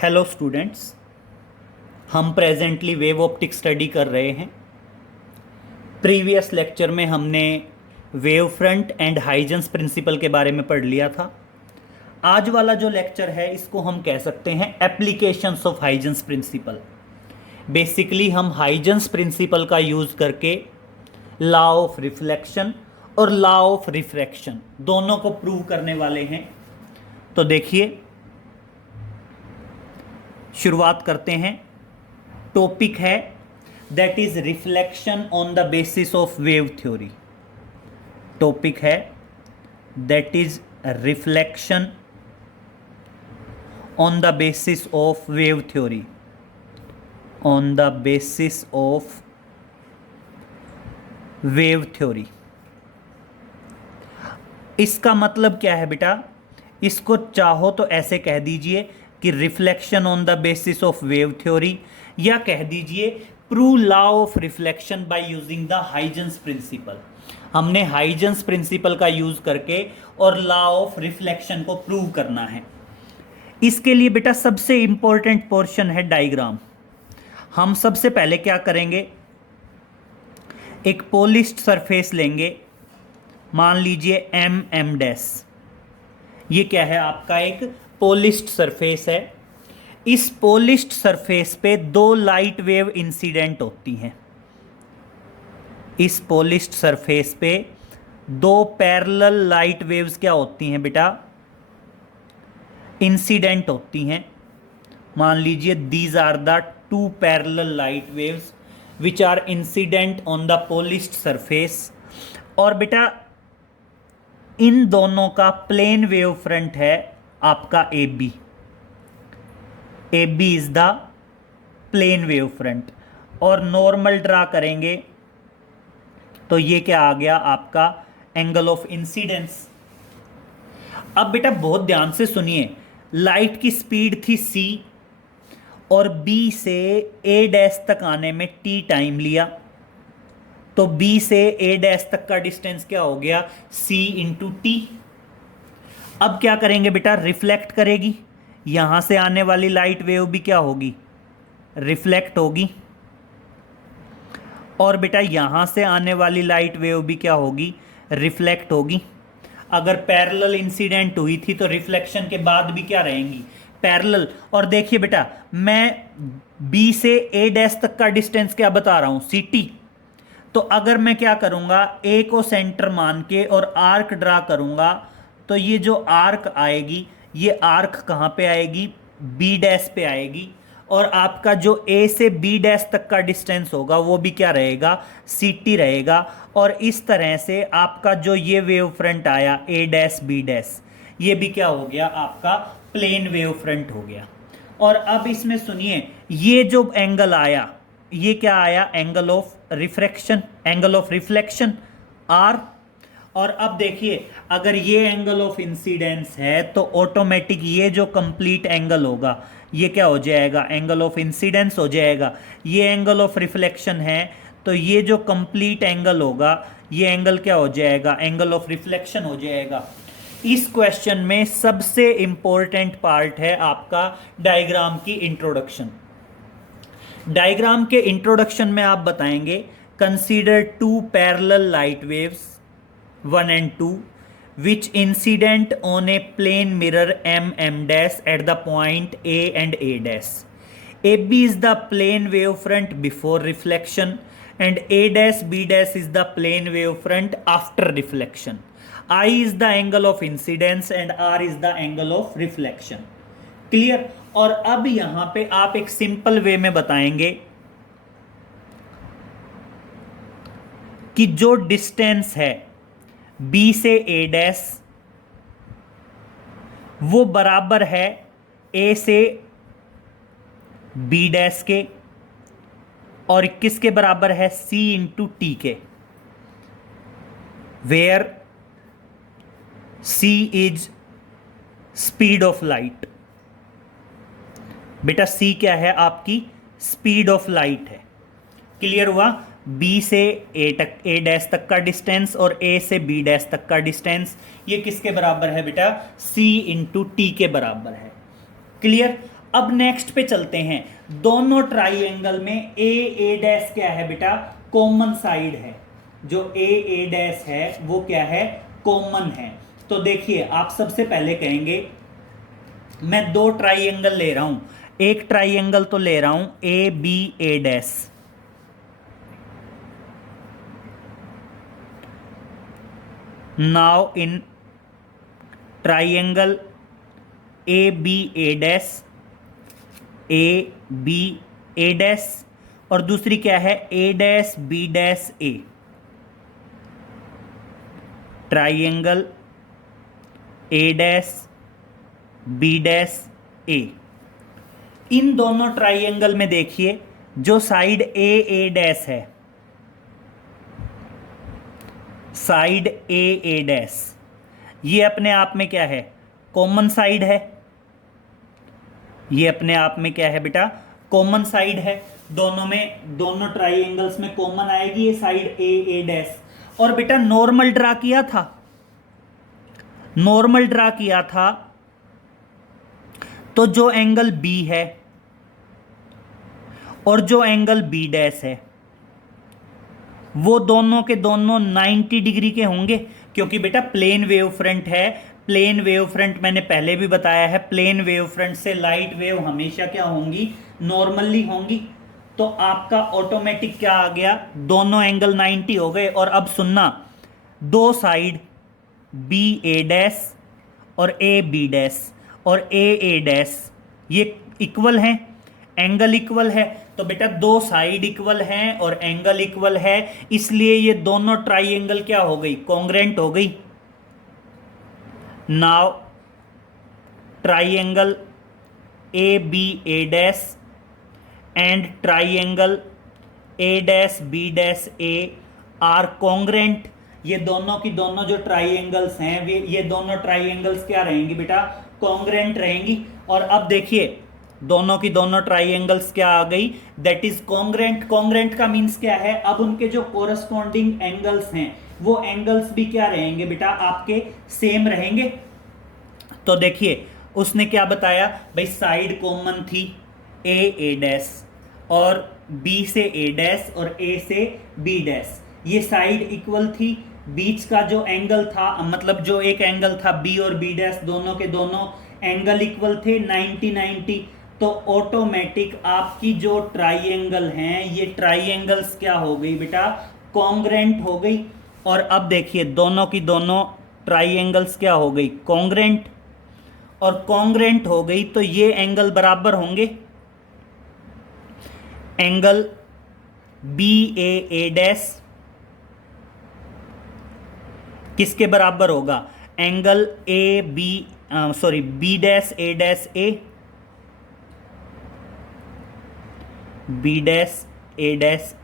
Hello students, हम presently wave optic study कर रहे हैं। प्रीवियस लेक्चर में हमने wave front and Huygens principle के बारे में पढ़ लिया था। आज वाला जो लेक्चर है इसको हम कह सकते हैं applications of Huygens principle. Basically हम हाइजेंस प्रिंसिपल का यूज़ करके लॉ ऑफ रिफ्लेक्शन और लॉ ऑफ रिफ्रैक्शन दोनों को प्रूव करने वाले हैं। तो देखिए, शुरुआत करते हैं। टॉपिक है that is reflection on the basis of wave theory. Topic है that is reflection on the basis of wave theory. On the basis of wave theory. इसका मतलब क्या है बेटा? इसको चाहो तो ऐसे कह दीजिए कि reflection on the basis of wave theory, या कह दीजिए prove law of reflection by using the Huygens principle. हमने हाइजेंस प्रिंसिपल का यूज करके और लॉ ऑफ रिफ्लेक्शन को प्रूव करना है। इसके लिए बेटा सबसे इंपॉर्टेंट पोर्शन है डायग्राम। हम सबसे पहले क्या करेंगे, एक पॉलिश्ड सरफेस लेंगे, मान लीजिए एम डैश। ये क्या है? आपका एक पॉलिश्ड सरफेस है। इस पॉलिश्ड सरफेस पे दो लाइट वेव इंसिडेंट होती हैं। इस पॉलिश्ड सरफेस पे दो पैरेलल लाइट वेव्स क्या होती हैं बेटा? इंसिडेंट होती हैं। मान लीजिए these are the two parallel light waves which are incident on the polished surface. और बेटा इन दोनों का प्लेन वेव फ्रंट है आपका A B. A B is the plane wave front. और नॉर्मल ड्रा करेंगे तो ये क्या आ गया आपका? Angle of incidence. अब बेटा बहुत ध्यान से सुनिए, लाइट की स्पीड थी c और b से a डैश तक आने में t टाइम लिया, तो b से a डैश तक का डिस्टेंस क्या हो गया? c into T. अब क्या करेंगे बेटा? रिफ्लेक्ट करेगी। यहां से आने वाली लाइट वेव भी क्या होगी? रिफ्लेक्ट होगी। और बेटा यहां से आने वाली लाइट वेव भी क्या होगी? रिफ्लेक्ट होगी। अगर पैरेलल इंसिडेंट हुई थी तो रिफ्लेक्शन के बाद भी क्या रहेंगी? पैरेलल। और देखिए बेटा, मैं b से a डैश तक का डिस्टेंस क्या बता रहा हूं? ct। तो अगर मैं क्या करूंगा, a को सेंटर मान के और आर्क ड्रा करूंगा, तो ये जो आर्क आएगी, ये आर्क कहां पे आएगी? b डैश पे आएगी। और आपका जो a से b डैश तक का डिस्टेंस होगा वो भी क्या रहेगा? ct रहेगा। और इस तरह से आपका जो ये वेव फ्रंट आया a डैश b डैश, ये भी क्या हो गया? आपका प्लेन वेव फ्रंट हो गया। और अब इसमें सुनिए, ये जो एंगल आया, ये क्या आया? Angle of refraction, angle of reflection r। और अब देखिए, अगर ये एंगल ऑफ इंसिडेंस है तो ऑटोमेटिक ये जो कंप्लीट एंगल होगा ये क्या हो जाएगा? एंगल ऑफ इंसिडेंस हो जाएगा। ये एंगल ऑफ रिफ्लेक्शन है तो ये जो कंप्लीट एंगल होगा ये एंगल क्या हो जाएगा? एंगल ऑफ रिफ्लेक्शन हो जाएगा। इस क्वेश्चन में सबसे इंपॉर्टेंट पार्ट है आपका डायग्राम की इंट्रोडक्शन। डायग्राम के इंट्रोडक्शन में आप बताएंगे, consider two parallel light waves 1 and 2 which incident on a plane mirror m dash at the point a and a dash. AB is the plane wave front before reflection and a dash b dash is the plane wave front after reflection. I is the angle of incidence and r is the angle of reflection. Clear? और अब यहां पे आप एक simple way में बताएंगे कि जो डिस्टेंस है b से a डैश वो बराबर है a से b डैश के, और किसके बराबर है? c इंटू टी के, where c is speed of light. बेटा c क्या है? आपकी स्पीड ऑफ लाइट है। क्लियर हुआ? B से A डैश तक का डिस्टेंस और A से B डैश तक का डिस्टेंस ये किसके बराबर है बेटा? C इंटू टी के बराबर है। क्लियर? अब नेक्स्ट पे चलते हैं। दोनों ट्राइएंगल में ए डैश क्या है बेटा, कॉमन साइड है। जो ए डैश है वो क्या है, कॉमन है। तो देखिए आप सबसे पहले कहेंगे मैं दो ट्राइएंगल ले रहा हूं, एक ट्राइएंगल तो ले रहा हूं A B A dash, now in triangle A B A dash, A B A dash, और दूसरी क्या है A dash B dash A, triangle A dash B dash A. इन दोनों ट्राइएंगल में देखिए जो साइड ए डैश है, साइड ए डैश, ये अपने आप में क्या है, कॉमन साइड है। ये अपने आप में क्या है बेटा, कॉमन साइड है। दोनों में, दोनों ट्राइएंगल्स में कॉमन आएगी ये साइड ए डैश। और बेटा नॉर्मल ड्रा किया था, नॉर्मल ड्रा किया था तो जो एंगल बी है और जो एंगल बी डैश है वो दोनों के दोनों 90 डिग्री के होंगे, क्योंकि बेटा प्लेन वेव फ्रंट है। प्लेन वेव फ्रंट मैंने पहले भी बताया है, प्लेन वेव फ्रंट से लाइट वेव हमेशा क्या होंगी, नॉर्मली होंगी। तो आपका ऑटोमेटिक क्या आ गया, दोनों एंगल 90 हो गए। और अब सुनना, दो साइड बी ए डैश और ए बी डैश और ए डैश ये इक्वल हैं, एंगल इक्वल है। तो बेटा दो साइड इक्वल हैं और एंगल इक्वल है, इसलिए ये दोनों ट्राइएंगल क्या हो गई, कॉन्ग्रेंट हो गई। Now triangle A B A dash and triangle A dash B dash A are congruent. ये दोनों की दोनों जो ट्राइएंगल्स हैं ये दोनों ट्राइएंगल्स क्या रहेंगी बेटा, कॉन्ग्रेंट रहेंगी। और अब देखिए दोनों की दोनों ट्राइएंगल्स क्या आ गई, दैट इज कॉन्ग्रेंट। कॉन्ग्रेंट का मीन्स क्या है, अब उनके जो कोरस्पॉन्डिंग एंगल्स हैं वो एंगल्स भी क्या रहेंगे बेटा, आपके सेम रहेंगे। तो देखिए उसने क्या बताया भाई, साइड कॉमन थी ए डैश और बी से ए डैश और ए से बी डैश, ये साइड इक्वल थी। बीच का जो एंगल था, मतलब जो एक एंगल था बी और बी डैश, दोनों के दोनों एंगल इक्वल थे 90-90। तो ऑटोमेटिक आपकी जो ट्राइएंगल हैं ये ट्राइएंगल्स क्या हो गई बेटा, कॉन्ग्रेंट हो गई। और अब देखिए दोनों की दोनों ट्राइएंगल्स क्या हो गई, कॉन्ग्रेंट। और कॉन्ग्रेंट हो गई तो ये एंगल बराबर होंगे, एंगल बी ए डैश किसके बराबर होगा, angle A B sorry B dash A B dash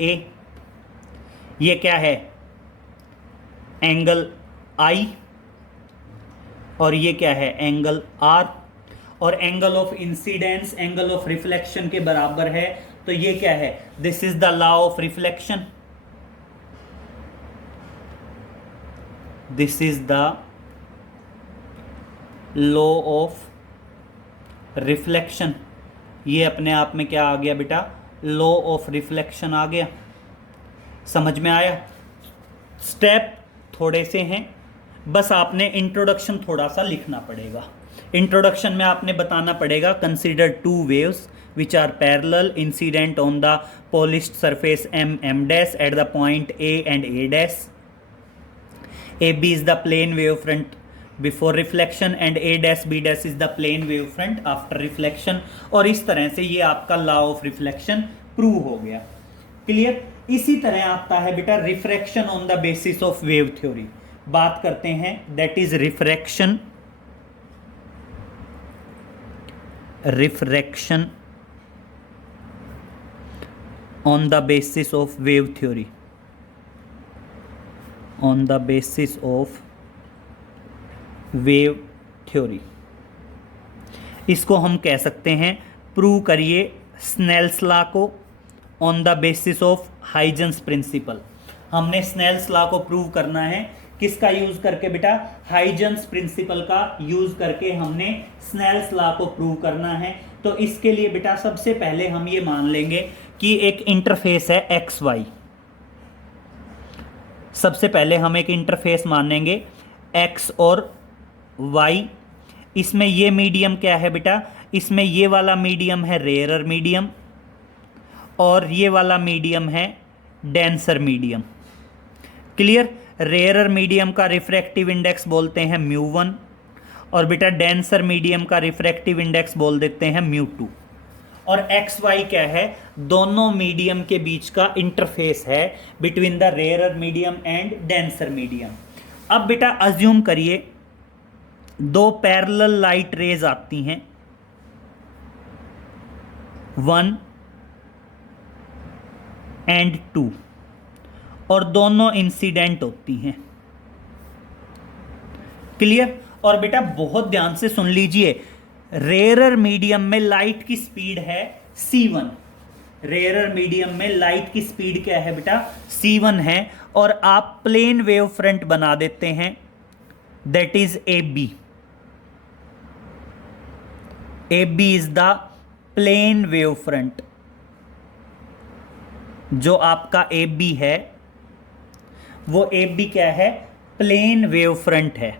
A. ये क्या है, एंगल आई, और ये क्या है, एंगल आर। और angle of incidence angle of reflection के बराबर है। तो ये क्या है, this is the law of reflection, this is the law of reflection. ये अपने आप में क्या आ गया बेटा, लॉ ऑफ रिफ्लेक्शन आ गया। समझ में आया। स्टेप थोड़े से हैं, बस आपने इंट्रोडक्शन थोड़ा सा लिखना पड़ेगा। इंट्रोडक्शन में आपने बताना पड़ेगा, consider two waves which are parallel incident on the polished surface M dash at the point A and A dash. A B is the plane wave front before reflection and A dash B dash is the plane wave front after reflection. और इस तरह से ये आपका law of reflection prove हो गया। Clear. इसी तरह आता है बेटा refraction on the basis of wave theory. बात करते हैं, that is refraction on the basis of wave theory, on the basis of wave theory. इसको हम कह सकते हैं, प्रूव करिए स्नेल्स लॉ को on the basis of Huygens principle. हमने स्नेल्स लॉ को प्रूव करना है किसका यूज करके बेटा? हाइजेंस प्रिंसिपल का यूज करके हमने स्नेल्स लॉ को प्रूव करना है। तो इसके लिए बेटा सबसे पहले हम ये मान लेंगे कि एक इंटरफेस है एक्स वाई। सबसे पहले हम एक इंटरफेस मानेंगे एक्स और वाई। इसमें ये मीडियम क्या है बेटा? इसमें ये वाला मीडियम है रेयरर मीडियम और ये वाला मीडियम है denser medium. Clear? Rarer medium का रिफ्रैक्टिव इंडेक्स बोलते हैं μ1 और बेटा डेंसर मीडियम का रिफ्रैक्टिव इंडेक्स बोल देते हैं μ2। और एक्स वाई क्या है? दोनों मीडियम के बीच का इंटरफेस है between the rarer medium and denser medium. अब बेटा अज्यूम करिए दो पैरेलल लाइट रेज आती हैं, 1 एंड 2, और दोनों इंसिडेंट होती हैं। क्लियर? और बेटा बहुत ध्यान से सुन लीजिए, रेयरर मीडियम में लाइट की स्पीड है c1। रेयरर मीडियम में लाइट की स्पीड क्या है बेटा? c1 है। और आप प्लेन वेव फ्रंट बना देते हैं, that is AB। AB is the plane wave front. जो आपका AB है वो AB क्या है? प्लेन वेव फ्रंट है।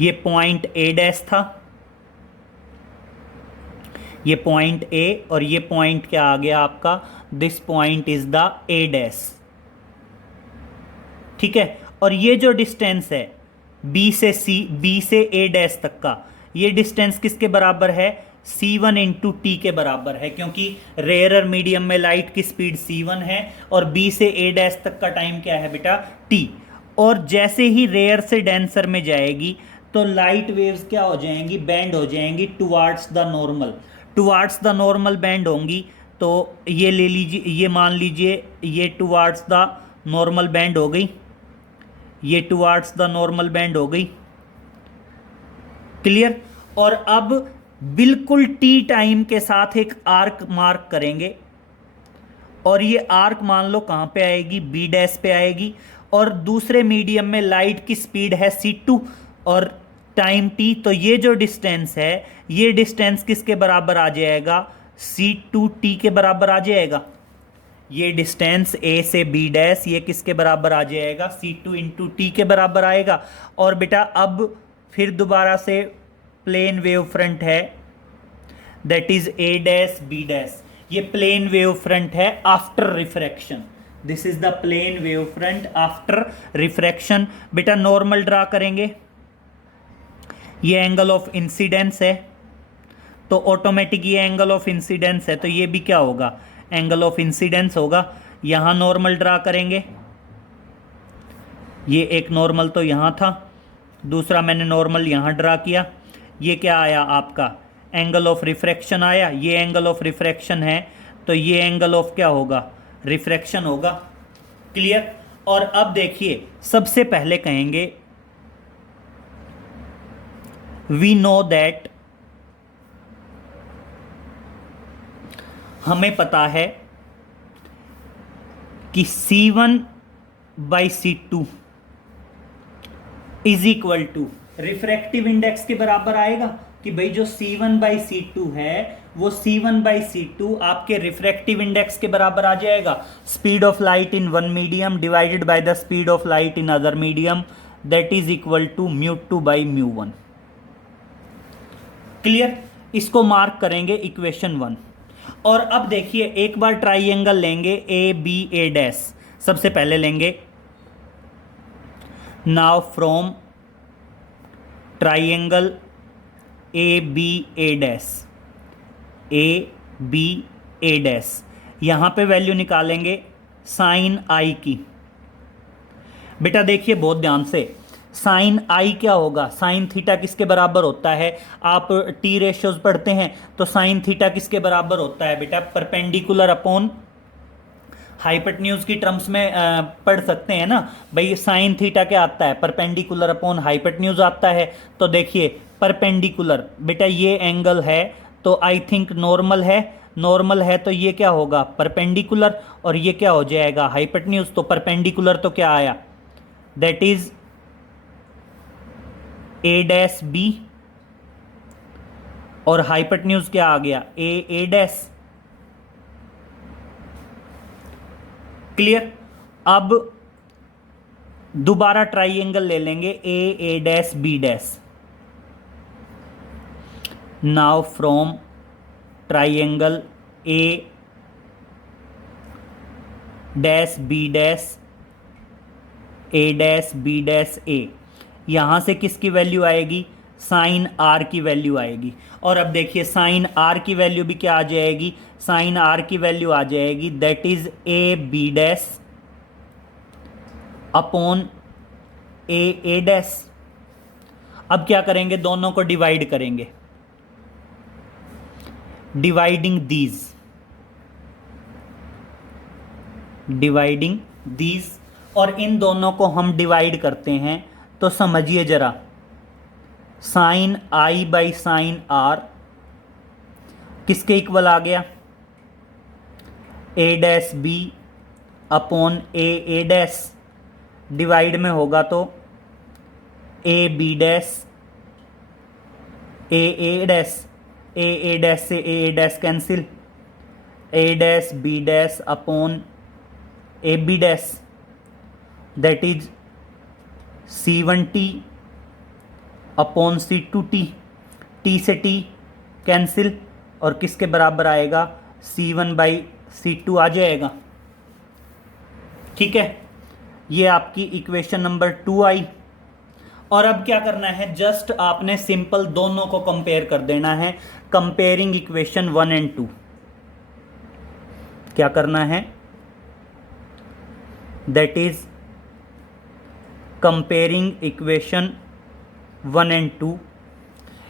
ये पॉइंट A डैश था, ये पॉइंट A, और ये पॉइंट क्या आ गया आपका? This point is the A dash. ठीक है? और ये जो डिस्टेंस है B से A डैश तक का, ये डिस्टेंस किसके बराबर है? c1 इंटू टी के बराबर है, क्योंकि रेयरर मीडियम में लाइट की स्पीड c1 है और B से A डैश तक का टाइम क्या है बेटा? t। और जैसे ही रेयर से डेंसर में जाएगी तो लाइट वेव्स क्या हो जाएंगी? बैंड हो जाएंगी towards the normal. Towards the normal band होंगी। तो ये ले लीजिए, ये मान लीजिए ये टुवार्ड्स द नॉर्मल बैंड हो गई, ये टुवार्ड्स द नॉर्मल बैंड हो गई। क्लियर? और अब बिल्कुल टी टाइम के साथ एक आर्क मार्क करेंगे, और ये आर्क मान लो कहाँ पे आएगी? बी डैश पे आएगी। और दूसरे मीडियम में लाइट की स्पीड है c2 और टाइम t। तो ये जो डिस्टेंस है, ये डिस्टेंस किसके बराबर आ जाएगा? c2t के बराबर आ जाएगा। ये डिस्टेंस A से B डैश ये किसके बराबर आ जाएगा? c2 इंटू टी के बराबर आएगा। और बेटा अब फिर दोबारा से प्लेन वेव फ्रंट है, that is A dash B dash. ये प्लेन वेव फ्रंट है after refraction. This is the plane wave front after refraction. बेटा नॉर्मल ड्रा करेंगे, ये एंगल ऑफ इंसिडेंस है, तो ऑटोमेटिक ये एंगल ऑफ इंसिडेंस है, तो ये भी क्या होगा? एंगल ऑफ इंसिडेंस होगा। यहां नॉर्मल ड्रा करेंगे, ये एक नॉर्मल तो यहां था, दूसरा मैंने नॉर्मल यहां ड्रा किया। ये क्या आया आपका? एंगल ऑफ रिफ्रैक्शन आया। ये एंगल ऑफ रिफ्रैक्शन है, तो ये एंगल ऑफ क्या होगा? रिफ्रैक्शन होगा। क्लियर? और अब देखिए सबसे पहले कहेंगे वी नो दैट, हमें पता है कि c1 by c2 is equal to refractive index के बराबर आएगा कि भाई जो c1 बाई c2 है वो c1 बाई c2 आपके रिफ्रैक्टिव इंडेक्स के बराबर आ जाएगा। Speed of light in one medium divided by the speed of light in other medium, that is equal to μ2 by μ1। Clear? इसको मार्क करेंगे इक्वेशन 1। और अब देखिए एक बार ट्राइएंगल लेंगे A डैश। सबसे पहले लेंगे, now from triangle A dash, A dash, यहां पे वैल्यू निकालेंगे साइन आई की। बेटा देखिए बहुत ध्यान से, साइन आई क्या होगा? साइन थीटा किसके बराबर होता है? आप टी रेशियोज पढ़ते हैं तो साइन थीटा किसके बराबर होता है बेटा? परपेंडिकुलर अपॉन हाइपोटेन्यूज की टर्म्स में पढ़ सकते हैं ना भाई। साइन थीटा क्या आता है? परपेंडिकुलर अपॉन हाइपोटेन्यूज आता है। तो देखिए परपेंडिकुलर, बेटा ये एंगल है तो आई थिंक नॉर्मल है, नॉर्मल है तो ये क्या होगा? परपेंडिकुलर, और ये क्या हो जाएगा? हाइपोटेन्यूज। तो परपेंडिकुलर तो क्या आया? That is A dash B, और हाइपोटेन्यूज क्या आ गया, ए डैश। क्लियर। अब दोबारा ट्राइंगल ले लेंगे A dash B dash. Now from triangle A dash B dash, A dash B dash A, यहां से किसकी वैल्यू आएगी, साइन आर की वैल्यू आएगी। और अब देखिए साइन आर की वैल्यू भी क्या आ जाएगी, साइन आर की वैल्यू आ जाएगी that is A B dash upon A dash. अब क्या करेंगे, दोनों को डिवाइड करेंगे, डिवाइडिंग दीज, और इन दोनों को हम डिवाइड करते हैं तो समझिए जरा, sine I by sine are किसके इक्वल आ गया, A dash B upon A dash, divide में होगा तो A B dash A dash, A dash से A dash cancel, A dash B dash upon A B dash, that is C1T upon C2T, T से T cancel, और किसके बराबर आएगा, C1/C2 आ जाएगा। ठीक है, ये आपकी इक्वेशन नंबर 2 आई। और अब क्या करना है, जस्ट आपने सिंपल दोनों को कंपेयर कर देना है, कंपेयरिंग इक्वेशन 1 एंड 2। क्या करना है, that is comparing equation 1 and 2।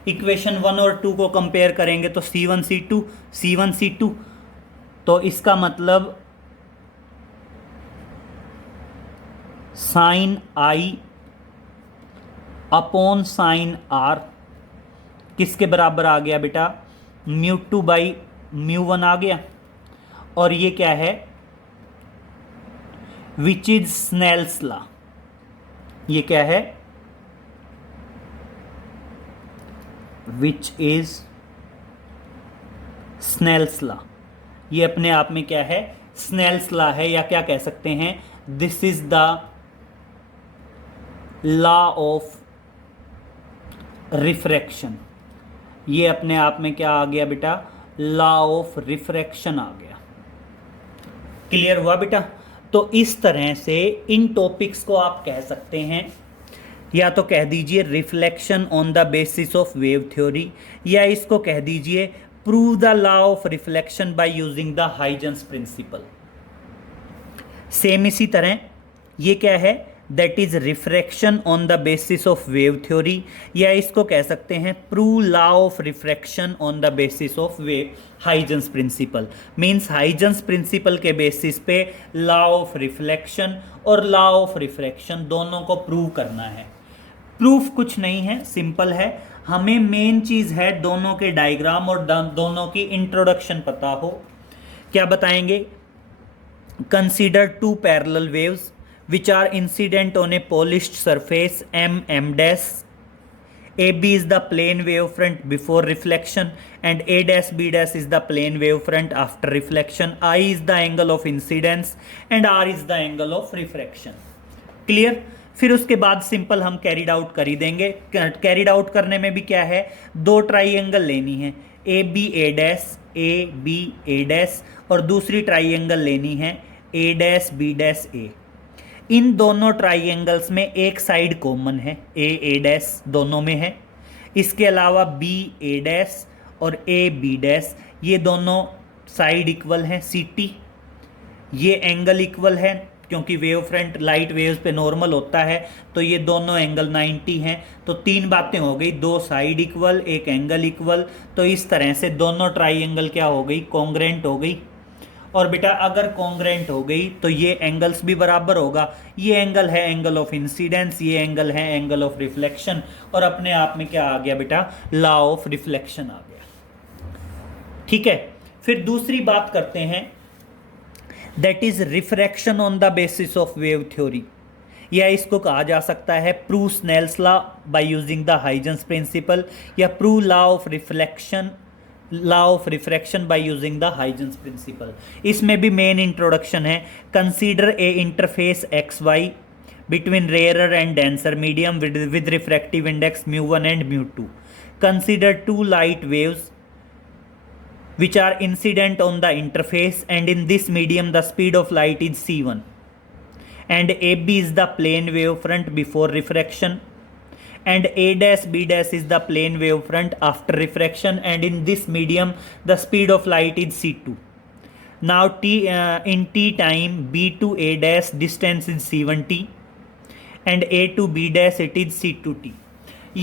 Equation 1 और 2 को कंपेयर करेंगे तो C1 C2, तो इसका मतलब sine i upon sine are किसके बराबर आ गया बेटा, μ2/μ1 आ गया। और ये क्या है, विच इज स्नेल्स लॉ, ये क्या है, विच इज स्नेल्स लॉ, ये अपने आप में क्या है, स्नेल्स लॉ है, या क्या कह सकते हैं, this is the law of refraction. ये अपने आप में क्या आ गया बेटा, लॉ ऑफ रिफ्रैक्शन आ गया। क्लियर हुआ बेटा। तो इस तरह से इन टॉपिक्स को आप कह सकते हैं, या तो कह दीजिए reflection on the basis of wave theory, या इसको कह दीजिए prove the law of reflection by using the Huygens principle. Same इसी तरह ये क्या है, that is refraction on the basis of wave theory, या इसको कह सकते हैं prove law of refraction on the basis of wave Huygens principle. Means Huygens principle के बेसिस पे लॉ ऑफ रिफ्लेक्शन और लॉ ऑफ रिफ्रैक्शन दोनों को प्रूव करना है। प्रूफ कुछ नहीं है, सिंपल है, हमें मेन चीज है दोनों के डायग्राम और दोनों की इंट्रोडक्शन पता हो। क्या बताएंगे, consider two parallel waves which are incident on a polished surface m dash, AB is the plane wavefront before reflection and A dash B dash is the plane wavefront after reflection, I is the angle of incidence and R is the angle of refraction। Clear. फिर उसके बाद simple हम carried out कर ही देंगे। Carried out करने में भी क्या है, दो ट्राइंगल लेनी है, ए बी ए डैश और दूसरी ट्राइंगल लेनी है A dash B dash A. इन दोनों ट्राइंगल्स में एक साइड कॉमन है, ए डैश दोनों में है। इसके अलावा बी ए डैश और ए बी डैश, ये दोनों साइड इक्वल हैं CT। ये एंगल इक्वल है क्योंकि वेव फ्रंट लाइट वेव्स पे नॉर्मल होता है, तो ये दोनों एंगल 90 हैं। तो तीन बातें हो गई, दो साइड इक्वल, एक एंगल इक्वल। तो इस तरह से दोनों ट्राइंगल क्या हो गई, कॉन्ग्रेंट हो गई। और बेटा अगर कॉन्ग्रेंट हो गई तो ये एंगल्स भी बराबर होगा। ये एंगल है एंगल ऑफ इंसिडेंस, ये एंगल है एंगल ऑफ रिफ्लेक्शन, और अपने आप में क्या आ गया बेटा, लॉ ऑफ रिफ्लेक्शन आ गया। ठीक है, फिर दूसरी बात करते हैं, that is refraction on the basis of wave theory, या इसको कहा जा सकता है prove Snell's law by using the Huygens principle, या prove law of refraction by using the Huygens principle. इसमें भी मेन इंट्रोडक्शन है। Consider a interface X Y between rarer and denser medium with refractive index μ1 and μ2। Consider two light waves which are incident on the interface, and in this medium the speed of light is c1, and AB is the plane wave front before refraction, and A dash B dash is the plane wave front after refraction, and in this medium the speed of light is c2. Now in t time B to A dash distance is c1t, and A to B dash it is c2t।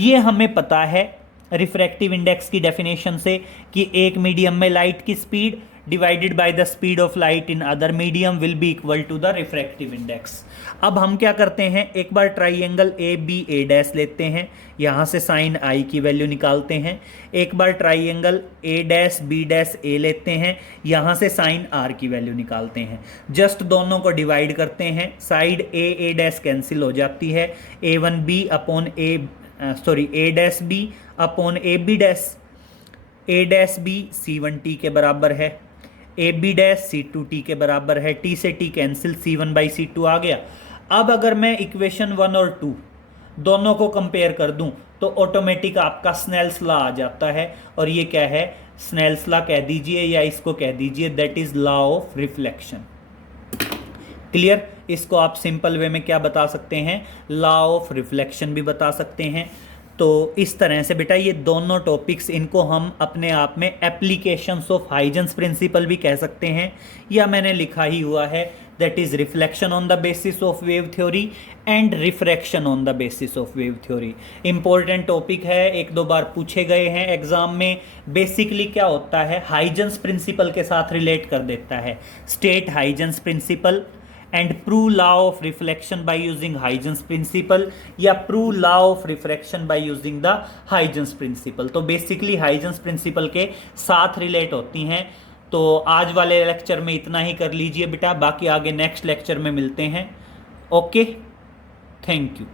ये हमें पता है refractive index की definition से कि एक medium में light की speed divided by the speed of light in other medium will be equal to the refractive index. अब हम क्या करते हैं, एक बार triangle A B A dash लेते हैं, यहाँ से साइन आई की वैल्यू निकालते हैं। एक बार triangle A dash B dash A लेते हैं, यहाँ से साइन आर की वैल्यू निकालते हैं। जस्ट दोनों को डिवाइड करते हैं, साइड ए डैश कैंसिल हो जाती है, a1b upon A dash B upon A B dash. A dash B c1t के बराबर है, ए बी डैश c2t के बराबर है, t से t कैंसिल, c1/c2 आ गया। अब अगर मैं इक्वेशन 1 और 2 दोनों को कंपेयर कर दूं तो ऑटोमेटिक आपका स्नेल्स लॉ आ जाता है, और ये क्या है, स्नेल्स लॉ कह दीजिए या इसको कह दीजिए that is law of reflection. Clear? इसको आप सिंपल वे में क्या बता सकते हैं, लॉ ऑफ रिफ्लेक्शन भी बता सकते हैं। तो इस तरह से बेटा ये दोनों टॉपिक्स, इनको हम अपने आप में एप्लीकेशंस ऑफ हाइजेंस प्रिंसिपल भी कह सकते हैं, या मैंने लिखा ही हुआ है that is reflection on the basis of wave theory and refraction on the basis of wave theory. Important topic है, एक दो बार पूछे गए हैं एग्जाम में। बेसिकली क्या होता है, हाइजेंस प्रिंसिपल के साथ रिलेट कर देता है, state Huygens principle and prove law of reflection by using Huygens principle, या prove law of refraction by using the Huygens principle। तो बेसिकली Huygens principle के साथ रिलेट होती हैं। तो आज वाले लेक्चर में इतना ही कर लीजिए बेटा, बाकी आगे नेक्स्ट लेक्चर में मिलते हैं। Okay, thank you.